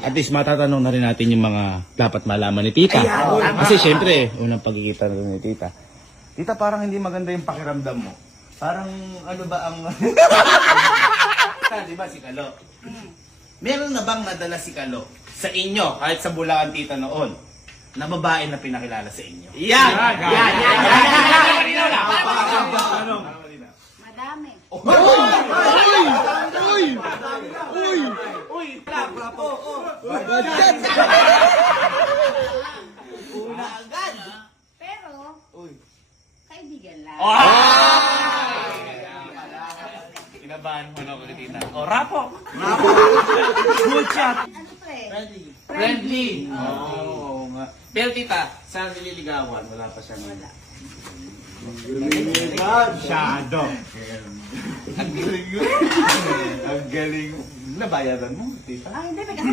At least matatanong na rin natin yung mga dapat malaman ni tita. Kasi syempre, unang pagkikita na rin ni tita. Tita, parang hindi maganda yung pakiramdam mo. Parang ano ba ang... Di ba si Kalo? Meron na bang nadala si Kalo sa inyo, kahit sa Bulacan tita noon, na babae na pinakilala sa inyo? Yan! Madami. Una agad! Pero, kaibigan lang. Kinabahan mo na ako ni tita. O, rapo! Good shot! Ano to eh? Friendly! Oo nga. Pero tita, sa nililigawan, wala pa siya nila. Shadow! Ang galing. Ang galing. Nabayaran mo, tita? Ah, hindi. May kasalanan.